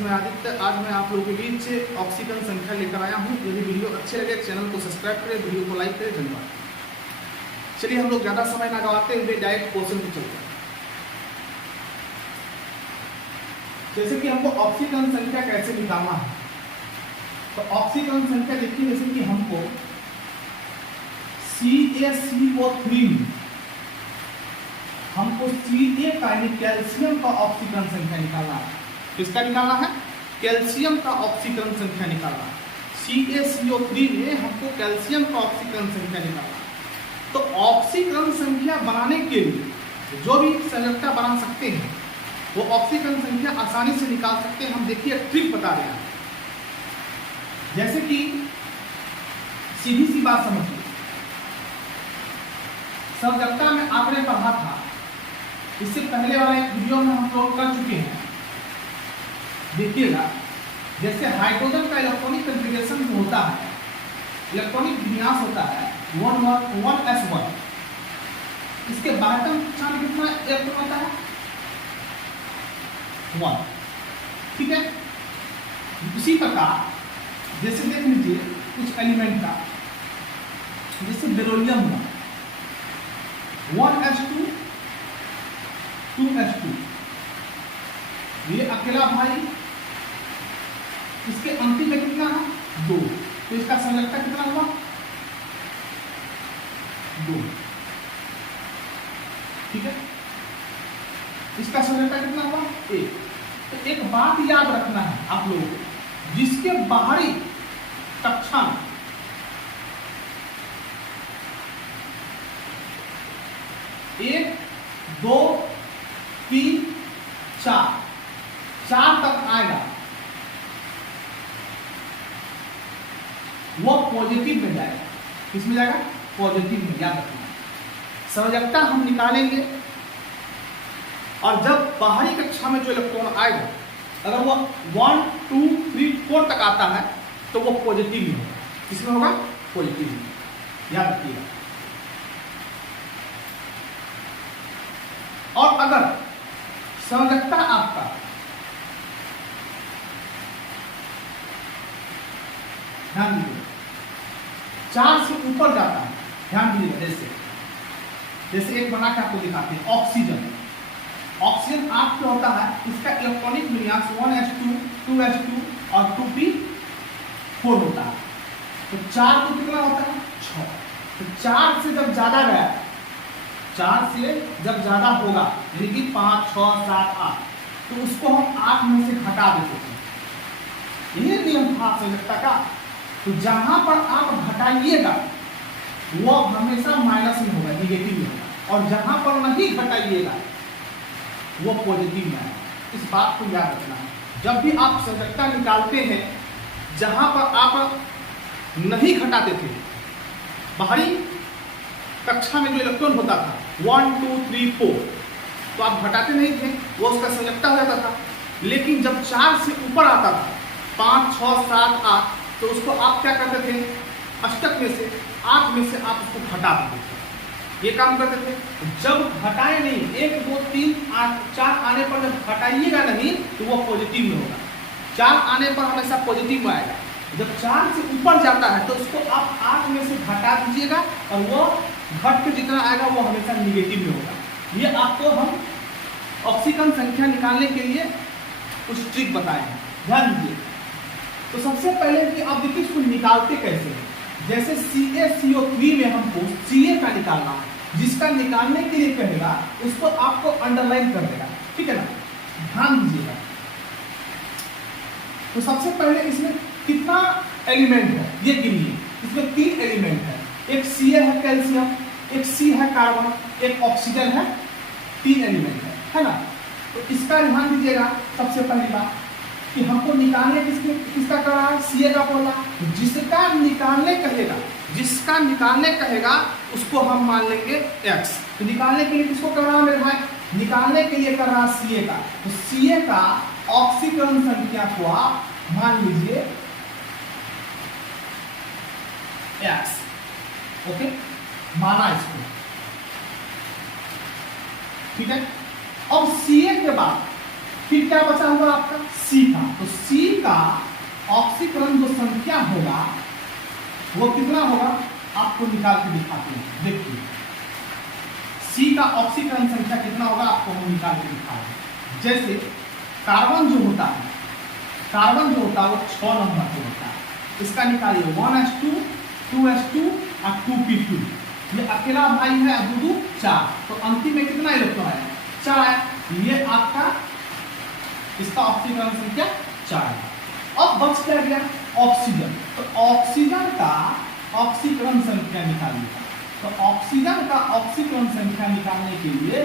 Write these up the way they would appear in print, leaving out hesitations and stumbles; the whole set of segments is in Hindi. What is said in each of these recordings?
मैं आदित्य। आज मैं आप लोगों के बीच ऑक्सीकरण संख्या लेकर आया हूँ। यदि वीडियो अच्छे लगे चैनल को सब्सक्राइब करें, वीडियो को लाइक करें। धन्यवाद। चलिए हम लोग ज़्यादा समय ना गवाते हुए डायरेक्ट क्वेश्चन पे चलते हैं। जैसे कि हमको ऑक्सीकरण संख्या कैसे निकालना है, तो ऑक्सीकरण संख्या देखिए, जैसे कि हमको CaCO3 हमको Ca का यानी कैल्शियम का ऑक्सीकरण संख्या निकालना है। किसका निकालना है? कैल्शियम का ऑक्सीकरण संख्या निकालना है। CaCO3 में हमको कैल्शियम का ऑक्सीकरण संख्या निकालना है। तो ऑक्सीकरण संख्या बनाने के लिए जो भी संयुक्ता बना सकते हैं वो ऑक्सीकरण संख्या आसानी से निकाल सकते हैं। हम देखिए ट्रिक बता रहे हैं। जैसे कि सीधी सी बात समझिए, संयुक्ता में आपने पढ़ा था, इससे पहले वाले वीडियो में हम लोग कर चुके हैं। देखिएगा, जैसे हाइड्रोजन का इलेक्ट्रॉनिक कॉन्फ़िगरेशन जो होता है, इलेक्ट्रॉनिक विन्यास होता है 1s1। इसके बाहर कक्षा में कितना इलेक्ट्रॉन होता है? 1। ठीक है। इसी प्रकार जैसे देख लीजिए कुछ एलिमेंट का, जैसे बेरिलियम हुआ 1s2 2s2, ये अकेला भाई, इसके अंतिम में कितना है? 2। तो इसका संयुक्ता कितना हुआ? 2। ठीक है। इसका संयुक्ता कितना हुआ? 1। तो एक बात याद रखना है आप लोगों को, जिसके बाहरी कक्षा में 1 2 3 4 तक आएगा, वो पॉजिटिव में जाएगा। किसमें जाएगा? पॉजिटिव में। याद रखना, संयोजकता हम निकालेंगे और जब बाहरी कक्षा में जो इलेक्ट्रॉन आएगा, अगर वो 1 2 3 4 तक आता है तो वो पॉजिटिव ही होगा। किसमें होगा? पॉजिटिव में। याद रखिएगा। और अगर संयोजकता आपका ध्यान दीजिए 4 से ऊपर जाता है, ध्यान दीजिएगा। जैसे एक बना के आपको दिखाते हैं, ऑक्सीजन। ऑक्सीजन आपके होता है, इसका इलेक्ट्रॉनिक विन्यास 1s2 2s2 और 2p4 होता है। तो 4 को कितना होता है? 6। तो 4 से जब ज्यादा गया, 4 से जब ज्यादा होगा, यानी कि 5 6 7 8, तो उसको हम 8 में से घटा देते थे। यही नियम था संयोजकता का। तो जहां पर आप घटाइएगा वो हमेशा माइनस में होगा, निगेटिव में होगा, और जहां पर नहीं घटाइएगा वो पॉजिटिव में आएगा। इस बात को याद रखना है। जब भी आप संयोजकता निकालते हैं, जहां पर आप नहीं घटाते थे, बाहरी कक्षा में जो इलेक्ट्रॉन होता था 1 2 3 4, तो आप घटाते नहीं थे, वो उसका संयोजकता हो जाता था। लेकिन जब 4 से ऊपर आता था, 5 6 7 8, तो उसको आप क्या करते थे? अष्टक में से 8 में से आप उसको घटा देते थे। ये काम करते थे। जब घटाए नहीं, 1 2 3 8 4 आने पर जब घटाइएगा नहीं तो वो पॉजिटिव में होगा। 4 आने पर हमेशा पॉजिटिव में आएगा। जब 4 से ऊपर जाता है तो उसको आप 8 में से घटा दीजिएगा और वो घट के जितना आएगा वो हमेशा निगेटिव में होगा। ये आपको हम ऑक्सीकरण संख्या निकालने के लिए कुछ ट्रिक बताए हैं, ध्यान दीजिए। तो सबसे पहले कि आप देखिए इसको निकालते कैसे हैं। जैसे CaCO3 में हमको Ca का निकालना है, जिसका निकालने के लिए कहेगा उसको आपको अंडरलाइन कर देगा। ठीक है ना, ध्यान दीजिएगा। तो सबसे पहले इसमें कितना एलिमेंट है ये गिनिए। इसमें 3 एलिमेंट है, एक Ca है कैल्शियम, एक C है कार्बन, एक ऑक्सीजन है। 3 एलिमेंट है ना। तो इसका ध्यान दीजिएगा। सबसे पहली बात कि हमको निकालने किसका कर रहा है? Ca का बोला। जिसका निकालने कहेगा उसको हम मान लेंगे X। तो निकालने के लिए किसको कर रहा है मेरे भाई? निकालने के लिए कर रहा है Ca का। तो Ca का ऑक्सीकरण संख्या को आप मान लीजिए X। ओके, माना इसको। ठीक है। अब Ca के बाद फिर क्या बचा हुआ आपका? C था। तो का ऑक्सीकरण जो संख्या होगा वो कितना होगा, आपको निकाल के दिखाते हैं। देखिए C का ऑक्सीकरण संख्या कितना होगा, आपको हम निकाल के दिखा रहे हैं। जैसे कार्बन जो होता है, कार्बन जो होता है वो 6 नंबर पे होता है, इसका निकालिए 1s2 2s2 और 2p2। ये अकेला भाई है, दो 4, तो अंतिम में कितना इलेक्ट्रॉन है, 4 है। ये आपका इसका ऑक्सीकरण संख्या 4 है। अब बच क्या गया, ऑक्सीजन। तो ऑक्सीजन का ऑक्सीकरण संख्या निकालिएगा। तो ऑक्सीजन का ऑक्सीकरण संख्या निकालने के लिए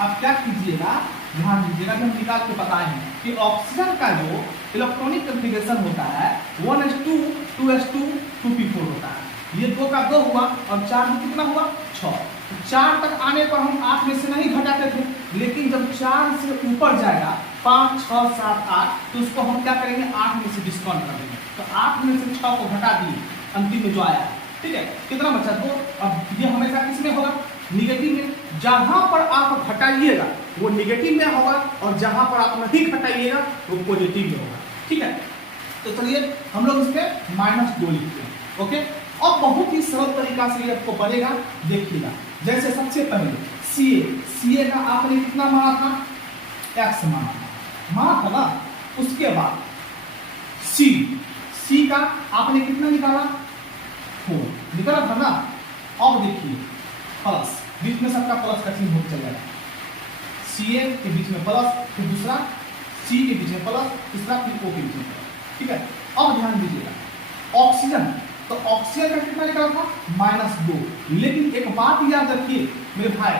आप क्या कीजिएगा, ध्यान दीजिएगा कि हम निकाल के बताए हैं कि ऑक्सीजन का जो इलेक्ट्रॉनिक कॉन्फ़िगरेशन होता है 1s2 2s2 2p4 होता है। ये 2 का 2 हुआ और 4 में कितना हुआ, 6। 4 तक आने पर हम 8 में से नहीं घटाते थे, लेकिन जब 4 से ऊपर जाएगा 5 6 7 8, तो उसको हम क्या करेंगे, 8 में से डिस्काउंट कर देंगे। तो 8 में से 6 को घटा दिए, अंतिम में जो आया, ठीक है, कितना बचा, 2। अब ये हमेशा किसमें होगा, निगेटिव में। जहां पर आप घटाइएगा वो निगेटिव में होगा और जहां पर आप नहीं घटाइएगा वो पॉजिटिव में होगा, ठीक है। तो चलिए हम लोग इस पे -2 लिखते हैं, ओके। अब बहुत ही सरल तरीका से ये आपको बनेगा, देखिएगा। जैसे सबसे पहले CA का आपने कितना माना था, x माना था ना। उसके बाद C का आपने कितना निकाला, 4 निकाला था ना। अब देखिए प्लस, बीच में सबका प्लस का चिन्ह होता चलेगा। CA के बीच में प्लस, फिर दूसरा C के बीच में प्लस, तीसरा फिर O के बीच में प्लस, ठीक है। अब ध्यान दीजिएगा, ऑक्सीजन, तो ऑक्सीजन का कितना निकाला था, -2। लेकिन एक बात याद रखिए मेरे भाई,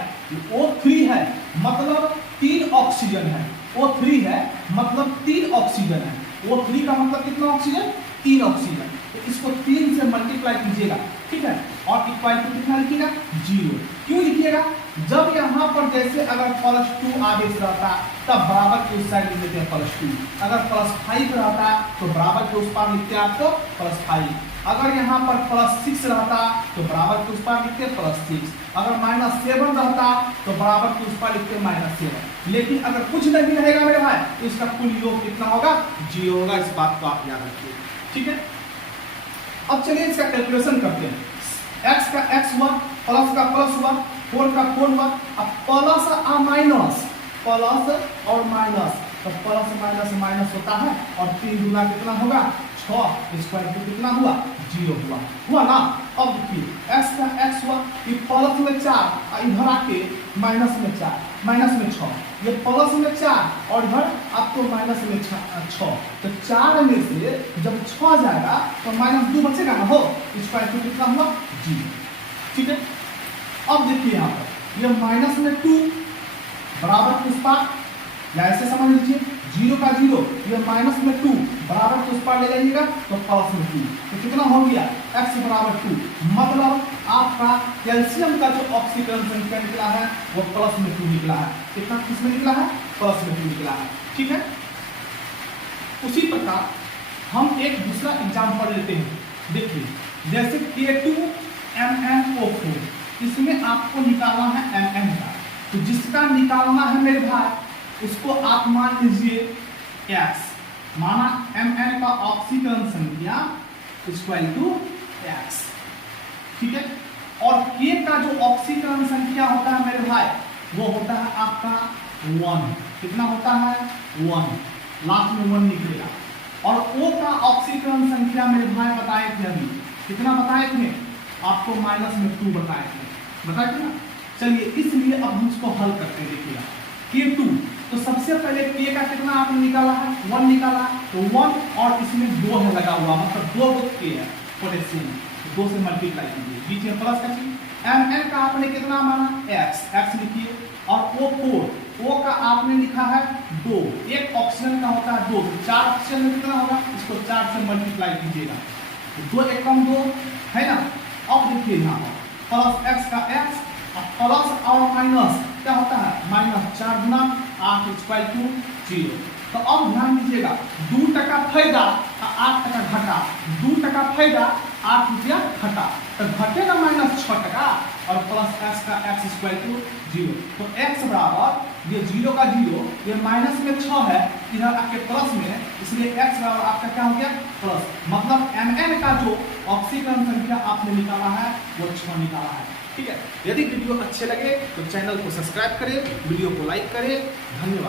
O3 है मतलब 3 ऑक्सीजन है, O3 है मतलब 3 ऑक्सीजन है। O3 का मतलब कितना ऑक्सीजन, 3 ऑक्सीजन। तो इसको 3 से मल्टीप्लाई कीजिएगा, ठीक है, और इक्वल टू कितना लिखिएगा, 0। क्यों लिखिएगा, जब यहाँ पर जैसे अगर +2 आदेश रहता तब बराबर के उस साइड लिख देते हैं +2, अगर +5 रहता तो बराबर के उस पार लिखते हैं आपको +5, अगर यहाँ पर +6 रहता तो बराबर के उस पार लिखते हैं +6, अगर -7 रहता तो बराबर के उस पार लिखते हैं -7। लेकिन अगर कुछ नहीं रहेगा मेरे भाई तो इसका कुल योग कितना होगा, 0 होगा। इस बात को आप याद रखिए, ठीक है। अब चलिए इसका कैलकुलेशन करते हैं। x का x हुआ, प्लस का प्लस हुआ, 4 का 4 हुआ। अब प्लस और माइनस, प्लस और माइनस, तो प्लस माइनस माइनस होता है और 3 गुना कितना होगा, 6, स्क्वायर रूट कितना हुआ, 0 हुआ ना। अब देखिए x का x हुआ, ये प्लस में 4 और इधर आके माइनस में 4, माइनस में 6, ये प्लस में 4 और इधर आपको माइनस में 6। तो 4 में से जब 6 जाएगा तो -2 बचेगा ना, हो स्क्वायर रूट कितना हुआ, 0, ठीक है। अब देखिए यहाँ पर ये -2 बराबर किस पार, या ऐसे समझ लीजिए 0 का 0, ये -2 बराबर किस पार ले जाइएगा तो +2, तो कितना हो गया, x बराबर 2। मतलब आपका कैल्शियम का जो ऑक्सीकरण संख्या निकला है वो +2 निकला है। कितना किसमें निकला है, +2 निकला है, ठीक है। उसी प्रकार हम एक दूसरा एग्जाम्पल लेते हैं। देखिए जैसे K2MnO4, इसमें आपको निकालना है Mn का, तो जिसका निकालना है मेरे भाई उसको आप मान लीजिए x, माना Mn का ऑक्सीकरण संख्या = x, ठीक है। और K का जो ऑक्सीकरण संख्या होता है मेरे भाई वो होता है आपका 1, कितना होता है, 1, लास्ट में 1 निकलेगा। और O का ऑक्सीकरण संख्या मेरे भाई बताए थे अभी, कितना बताए थे आपको, -2 बताए थे ना। चलिए इसलिए अब हम इसको हल करते हैं। देखिएगा K2, तो सबसे पहले K का कितना आपने निकाला है, 1 निकाला, तो 1 और इसमें 2 है लगा हुआ, मतलब 2 K है पोटेशियम, 2 से मल्टीप्लाई कीजिए, बीच में प्लस का चिन्ह। Mn का आपने कितना माना, x लिखिए, और O4 का आपने लिखा है 2, एक ऑक्सीजन का होता है 2, 4 ऑक्सीजन में कितना होगा, इसको 4 से मल्टीप्लाई कीजिएगा, तो 2 × 2 है ना। अब देखिए यहाँ प्लस x का x, प्लस और माइनस क्या होता है, -4 गुना 8 = 0। तो अब ध्यान दीजिएगा 2 टका फायदा 8 टका घटा, 2 टका फायदा 8 रुपया घटा, तो घटेगा -6 टका और प्लस x का x इक्वल टू 0। तो x बराबर ये 0 का 0, ये माइनस में 6 है, इधर आपके प्लस में, इसलिए x बराबर आपका क्या हो गया प्लस। मतलब Mn का जो ऑक्सीकरण संख्या आपने निकाला है वो 6 निकाला है। ठीक है, यदि वीडियो अच्छे लगे तो चैनल को सब्सक्राइब करें, वीडियो को लाइक करें। धन्यवाद।